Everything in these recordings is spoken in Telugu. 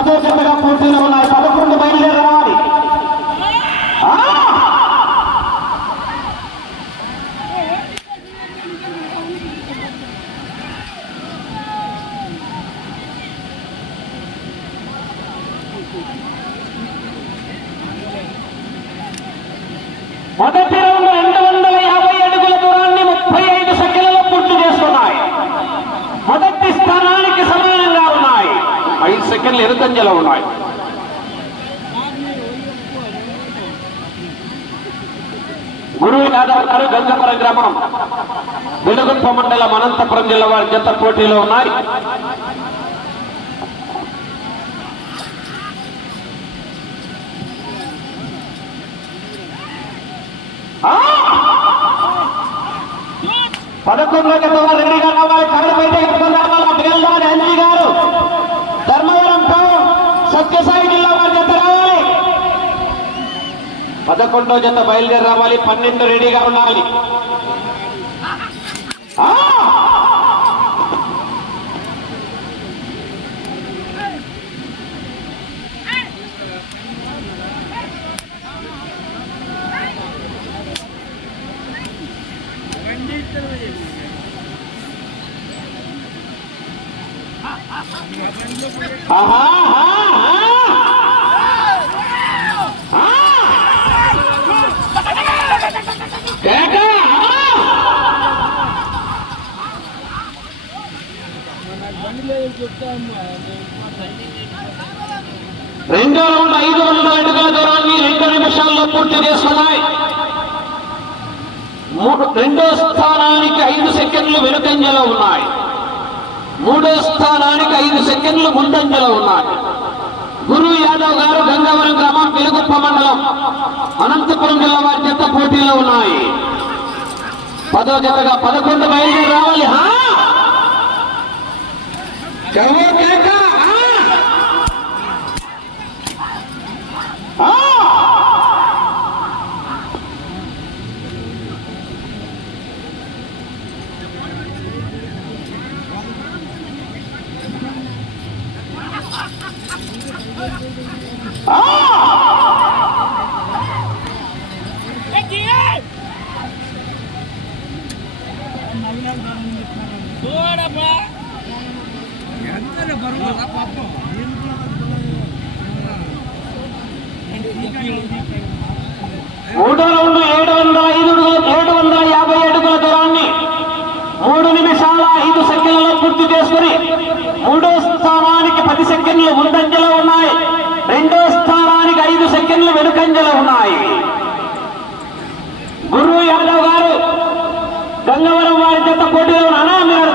పదో జతగా పోటీలో ఉన్నాయి పదకొండు బయలుదేరి రావాలి ఆ! మొదటి రౌండ్ రెండు వందల యాభై అడుగుల దూరాన్ని ముప్పై ఐదు సెకండ్లలో పూర్తి చేస్తున్నాయి మొదటి స్థానానికి సమానంగా ఉన్నాయి ఐదు సెకండ్లు ఎరుతంజలో ఉన్నాయి గురువు యాదవ్ గారు గంగపురం గ్రామం వెలుగుప్ప మండలం అనంతపురం జిల్లా వారి జత పోటీలో ఉన్నాయి. ఆ! పదకొండులో జత వారు రెడీగా రావాలి కర్ర బయట గారు. ధర్మవరం టౌన్ సత్యసాయి జిల్లా వారి జత రావాలి. పదకొండో జత బయలుదేరి రావాలి. పన్నెండు రెడీగా ఉండాలి ఆ! ఆహా, ఆహా, ఆహా. కేక! రెండో రౌండ్ ఐదు వందల అడుగుల దూరాన్ని రెండు నిమిషాల్లో పూర్తి చేస్తున్నాయి రెండో స్థానానికి ఐదు సెకండ్లు వెనుకంజలో ఉన్నాయి. మూడో స్థానానికి ఐదు సెకండ్లు ముందంజలో ఉన్నాయి గురు యాదవ్ గారు గంగవరం గ్రామం వెలుగుప్ప మండలం అనంతపురం జిల్లా వారి జత పోటీలో ఉన్నాయి పదో జతగా పదకొండు బయలుదేరి రావాలి ఎవరు కేక? ఆ? మూడు రెండు ఏడు వందల ఐదు ఏడు వందల యాభై అడుగుల దూరాన్ని మూడు నిమిషాల ఐదు సెకండ్లలో పూర్తి చేసుకుని మూడో స్థానానికి పది సెకండ్లు ముందంజలో ఉన్నాయి. రెండో స్థానానికి ఐదు సెకండ్లు వెనుకంజలు ఉన్నాయి. గురు యాదవ్ గారు గంగవరం వారి చేత పోటీలో నానా మీరు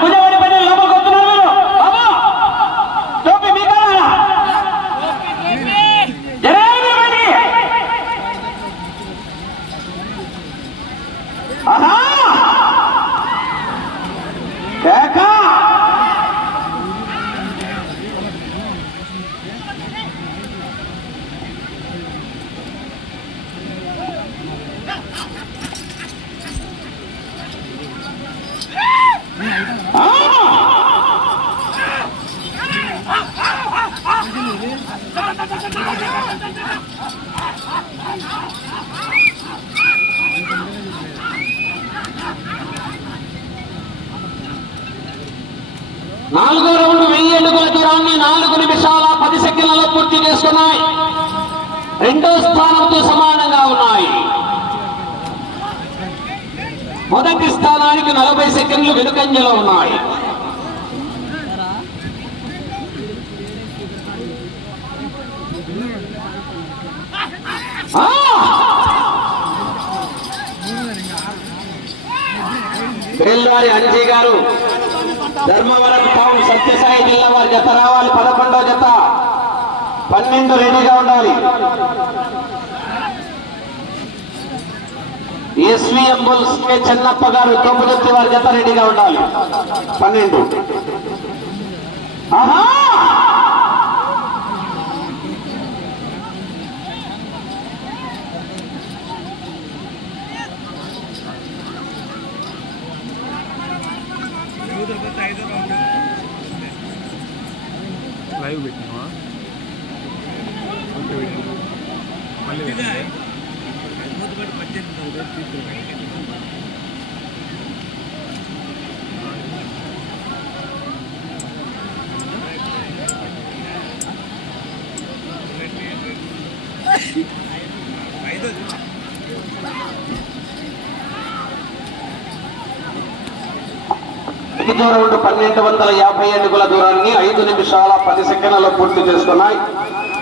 వస్తున్నాయి రెండో స్థానంతో సమానంగా ఉన్నాయి. మొదటి స్థానానికి నలభై సెకండ్లు వెనుకంజలో ఉన్నాయి. బేల్వారి అంజీ గారు ధర్మవరం టౌన్ సత్యసాయి జిల్లా వారి జత రావాలి పదకొండో జత. పన్నెండు రెడీగా ఉండాలి. ఎస్విఎం బుల్స్ చెన్నప్ప గారు తొమ్మిది వారి జత రెడీగా ఉండాలి. పన్నెండు. లైవ్ పెట్టినా రౌండ్ పన్నెండు వందల యాభై అడుగుల దూరాన్ని ఐదు నిమిషాల పది సెకండ్లలో పూర్తి చేసుకున్నాయి.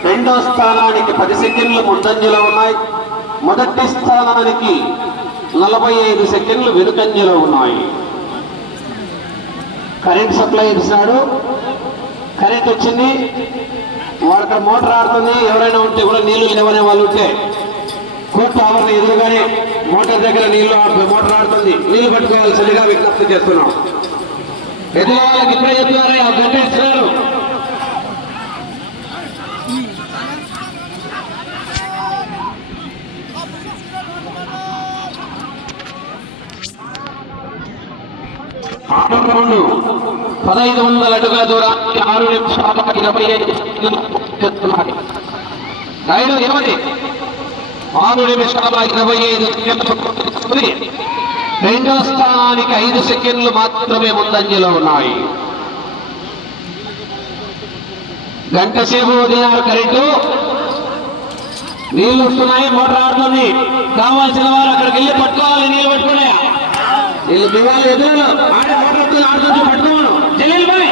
రెండో స్థానానికి పది సెకండ్లు ముందంజలో ఉన్నాయి. మొదటి స్థానానికి నలభై ఐదు సెకండ్లు వెనుకంజలో ఉన్నాయి. కరెంట్ సప్లై ఇస్తున్నాడు కరెంట్ వచ్చింది. వాడు మోటార్ ఆడుతుంది. ఎవరైనా ఉంటే కూడా నీళ్ళు లేవనే వాళ్ళు ఉంటే కోర్టు ఆవరణ ఎదురుగానే మోటార్ దగ్గర నీళ్ళు ఆడుతుంది మోటార్ ఆడుతుంది. నీళ్ళు పట్టుకోవాల్సిందిగా విజ్ఞప్తి చేస్తున్నాం. ఎదురు వాళ్ళకి ఇప్పుడే చెప్తున్నారే ఆ గంట ఇస్తున్నారు ఆరో పదహైదు వందల అడుగుల దూరానికి ఆరు నిమిషాల ఇరవై ఐదు సెకండ్లు రైలు ఇరవై ఆరు నిమిషాల ఇరవై ఐదు సెకండ్లు రెండో స్థానానికి ఐదు సెకండ్లు మాత్రమే ముందంజలో ఉన్నాయి. గంట సేపు వదిలినారు కరెంటు. నీళ్ళు వస్తున్నాయి మోటార్ ఆడుతుంది. కావాల్సిన వారు అక్కడికి వెళ్ళి పట్టుకోవాలి నీళ్ళు పట్టుకున్నాయా? వీళ్ళు దిగాలి ఎదురు ఆడే మోటార్ వస్తుంది ఆడుతుంది పట్టుకోమను జలీల్ బాయ్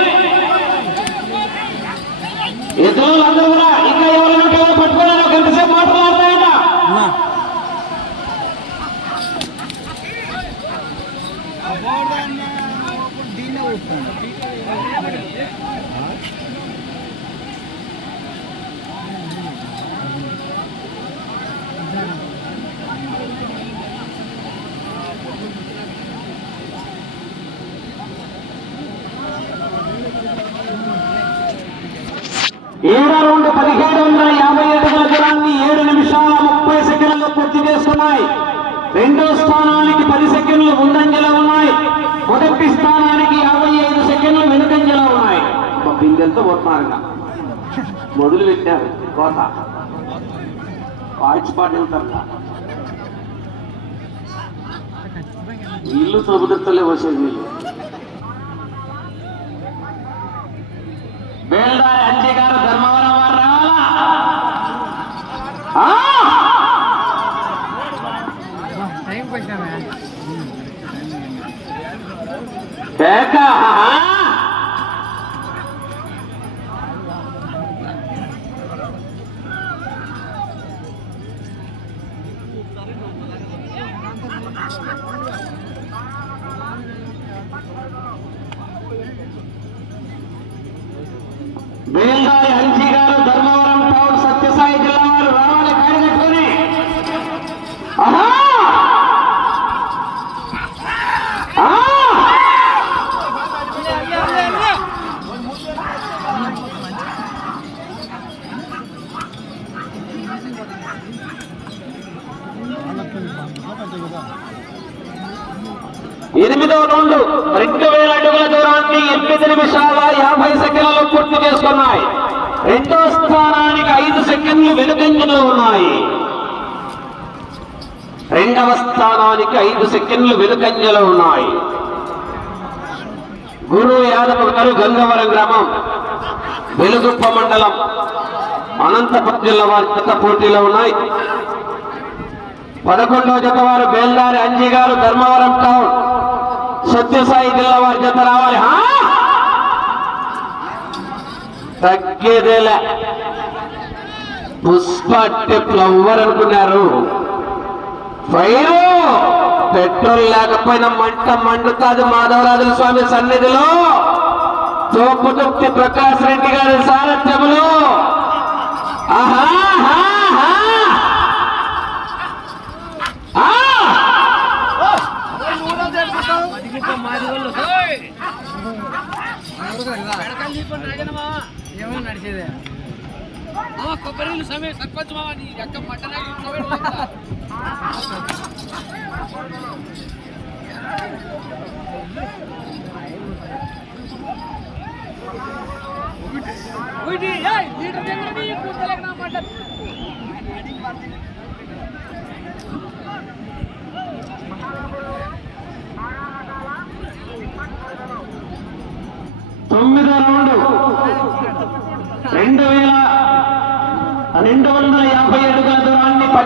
ఎదురు అందరూ కూడా ఇంకా ఎవరైనా ఉంటే ఎవరు పట్టుకోలేదు గంట సేపు మోటార్ ఆడుతాయంట ఏడో రౌండ్ పదిహేడు వందల యాభై అడుగుల దూరాన్ని ఏడు నిమిషాల ముప్పై సెకండ్లలో చేసుకున్నాయి రెండో స్థానానికి పది సెకండ్లు ముందంజలో ఉన్నాయి. మొదటి స్థానానికి యాభై ఐదు సెకండ్లు వెనుకంజలో ఉన్నాయి. బిందెలతో పోతున్నారు. మొదలు పెట్టారు. కోత. వాయిస్ పాట వెళ్తారు. వీళ్ళు తోబుదత్తలే వచ్చేది వీళ్ళు బేల్దారి అంజయ్ గారు ధర్మవరం కేక! నిమిషాల యాభై సెకండ్లు పూర్తి చేసుకున్నాయి. రెండో స్థానానికి ఐదు సెకండ్లు వెనుకంజలో ఉన్నాయి. రెండవ స్థానానికి ఐదు సెకండ్లు వెనుకంజలో ఉన్నాయి. గురు యాదవ్ గారు గంగవరం గ్రామం వెలుగుప్ప మండలం అనంతపురం జిల్లా వారి గత పోటీలో ఉన్నాయి. పదకొండవ జత వారు బేల్దారి అంజీ గారు ధర్మవరం టౌన్ సత్యసాయి జిల్లా వారి జత రావాలి. హా? తగ్గేదేల. పుష్ప అంటే ఫ్లవర్ అనుకున్నారు ఫైరు! పెట్రోల్ లేకపోయినా మంట మండుతాది మాధవరాజుల స్వామి సన్నిధిలో. తోపుతుక్తి ప్రకాష్ రెడ్డి గారి సారథ్యములో ఆహా! પડશે ખબર સમય સરપંચ માવાની રકમ મટન આવી ખબર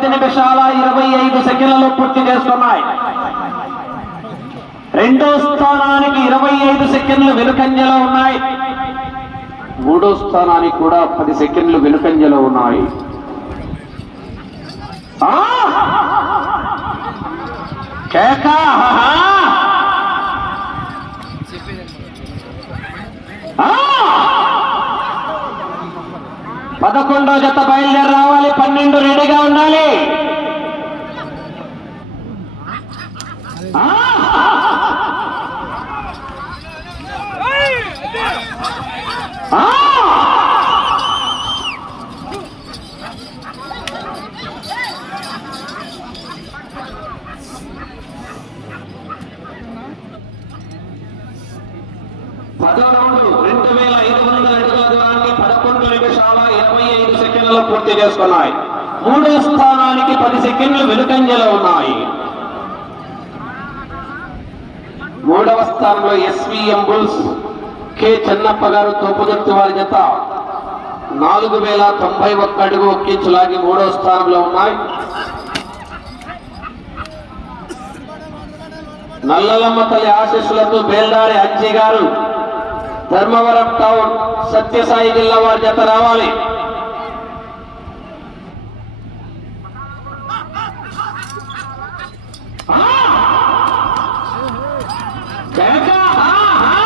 పది నిమిషాల ఇరవై ఐదు సెకండ్లలో పూర్తి చేస్తున్నాయి. రెండో స్థానానికి ఇరవై ఐదు సెకండ్లు వెనుకంజలో ఉన్నాయి. మూడో స్థానానికి కూడా పది సెకండ్లు వెనుకంజలో ఉన్నాయి. కేకా! పదకొండో జత బయలుదేరి రావాలి పన్నెండు రెడీగా ఉండాలి. పదో రౌండ్ పూర్తి చేసుకున్నాయి. మూడో స్థానానికి పది సెకండ్లు వెనుకంజలో ఉన్నాయి. మూడవ స్థానంలో ఎస్విఎం బుల్స్ కె చెన్నప్ప గారు తోపుదత్తి వారి జత. నాలుగు వేల తొంభై ఒక్క అడుగు ఒక్కించులాగి మూడో స్థానంలో ఉన్నాయి. నల్లలమ్మ తల్లి ఆశీస్సులతో బేల్దారి అజ్జి గారు ధర్మవరం టౌన్ సత్యసాయి జిల్లా వారి జత రావాలి. ఆ! కేక! ఆ! ఆ!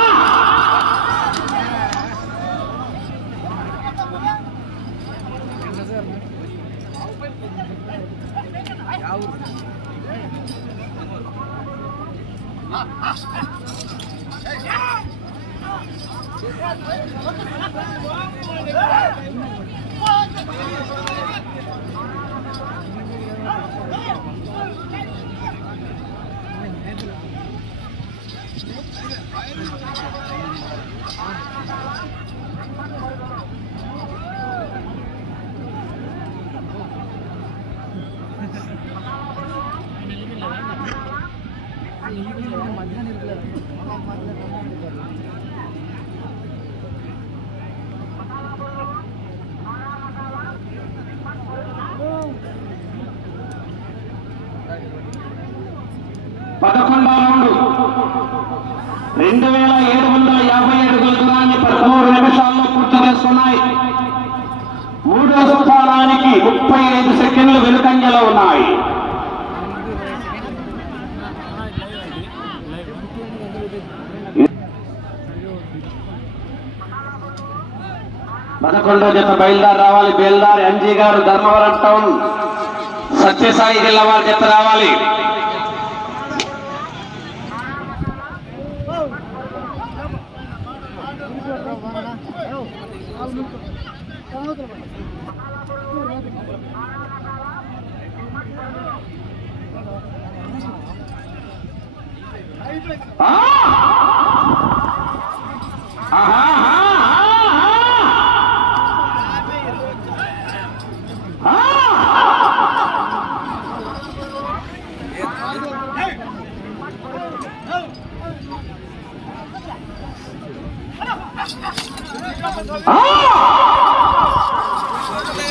పదకొండవ రౌండ్ రెండు వేల ఏడు వందల యాభై ఏడు దూరాన్ని పదమూడు నిమిషాల్లో పూర్తి చేస్తున్నాయి మూడో స్థానానికి ముప్పై ఐదు సెకండ్లు వెనుకంజలో ఉన్నాయి. పదకొండో జత బయలుదేరి రావాలి. బయలుదారి ఎంజీ గారు ధర్మవరం టౌన్. సత్యసాయి జిల్లా వారి జత రావాలి. ఆ!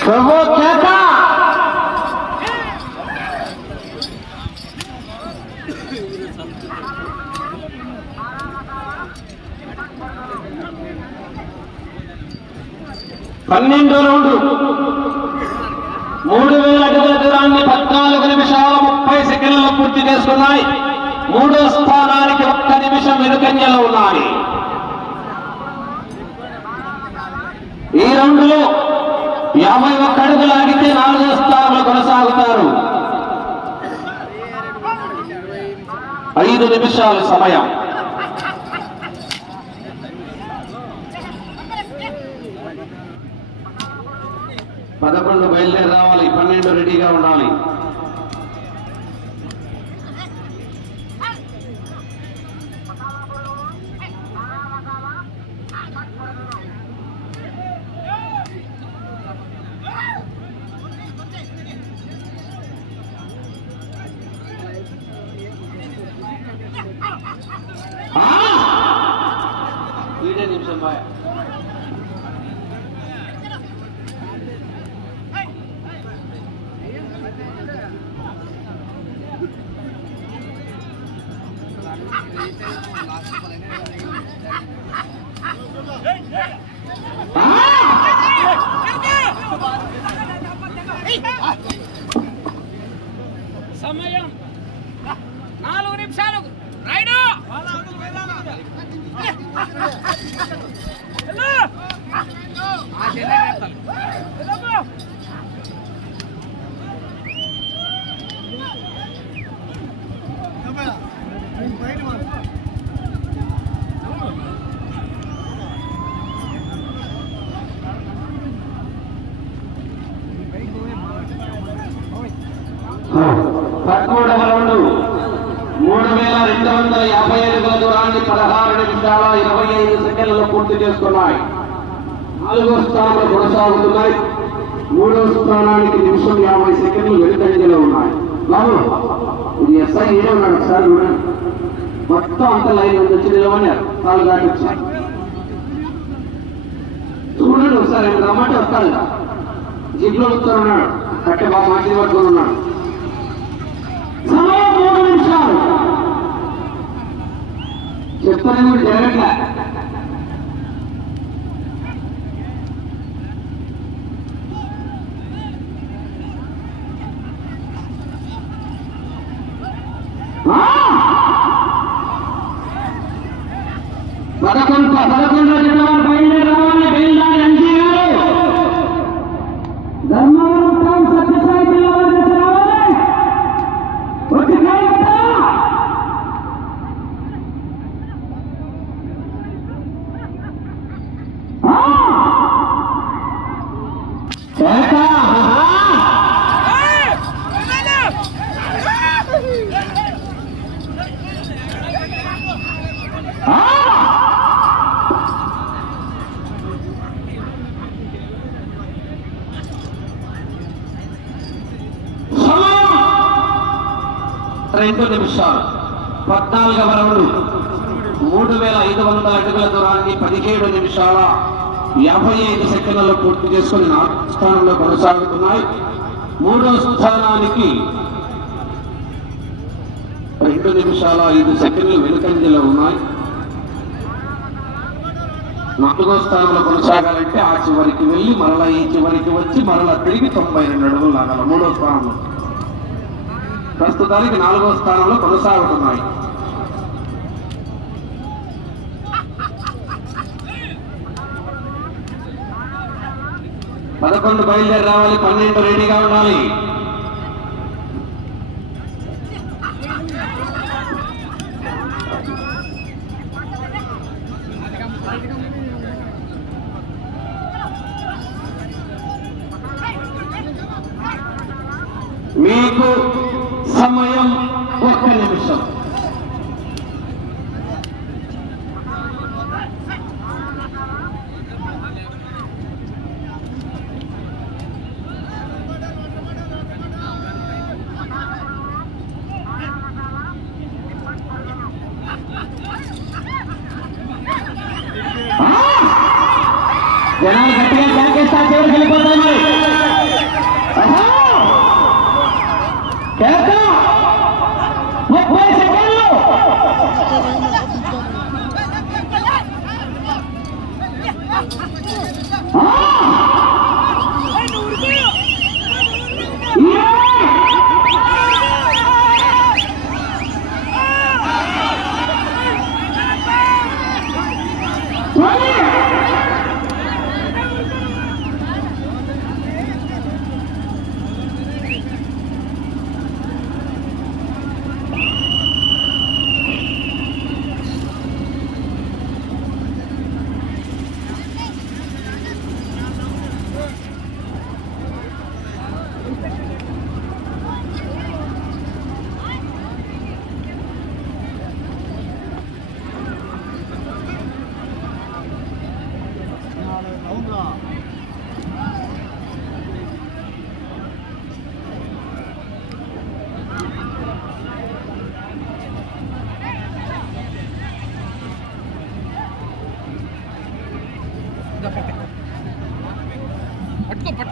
ప్రభు పన్నెండు రౌండ్. మూడు వేల అడుగుల దూరాన్ని పద్నాలుగు నిమిషాల ముప్పై సెకండ్లు పూర్తి చేసుకున్నాయి. మూడో స్థానానికి ఒక్క నిమిషం వెనుకన్యలో ఉన్నాయి. ఈ రౌండ్లో యాభై ఒక్క అడుగులు ఆగితే నాలుగో స్థానంలో కొనసాగుతారు. ఐదు నిమిషాలు సమయం. పదకొండు బయలుదేరి రావాలి పన్నెండు రెడీగా ఉండాలి. పదమూడవ రౌండ్ మూడు వేల రెండు వందల యాభై అడుగుల దూరాన్ని పదహారు నిమిషాల ఇరవై ఐదు సెకండ్లలో పూర్తి చేసుకున్నాయి. నాలుగో స్థానంలో కొనసాగుతున్నాయి. మూడో స్థానానికి నిమిషం యాభై సెకండ్లు వెనుకంజలో ఉన్నాయి. బాబు ఇది ఎస్ఐ ఏడే ఉన్నాడు సార్ చూడండి. మొత్తం అంత లైన్ వచ్చి నిలవన్నారు కాలు దాటి వచ్చారు చూడండి ఒకసారి రమ్మంటే వస్తాడు జిగ్లో వస్తాడు ఉన్నాడు. కట్టె బాగా మాటి పట్టుకొని ఉన్నాడు. సమయం మూడు నిమిషాలు జరగట్లే ఆ! పదకొండు పదకొండు జిల్లా బయలుదేరి రావాలి బయలుదేరి అంజీ గారు ధర్మవరం టౌన్ సత్యసాయి పిల్లవారి దగ్గర రావాలి వచ్చి కాయొద్దా? ఆ! చేత, ఆహా! ఏయ్! వెళ్ళు. ఆ! సమయం రెండు నిమిషాలు. పద్నాలుగవ రౌండ్. మూడు వేల ఐదు వందల అడుగుల దూరాన్ని పదిహేడు నిమిషాల యాభై ఐదు సెకండ్లలో పూర్తి చేసుకుని స్థానంలో కొనసాగుతున్నాయి. మూడో స్థానానికి రెండు నిమిషాల ఐదు సెకండ్లు వెనుకంజలో ఉన్నాయి. నాలుగో స్థానంలో కొనసాగాలంటే ఆ చివరికి వెళ్ళి మరలా ఈ చివరికి వచ్చి మరలా తిరిగి తొంభై రెండు అడుగులు లాగాలి. మూడో స్థానంలో. ప్రస్తుతానికి నాలుగో స్థానంలో కొనసాగుతున్నాయి. పదకొండు బయలుదేరి రావాలి పన్నెండు రెడీగా ఉండాలి.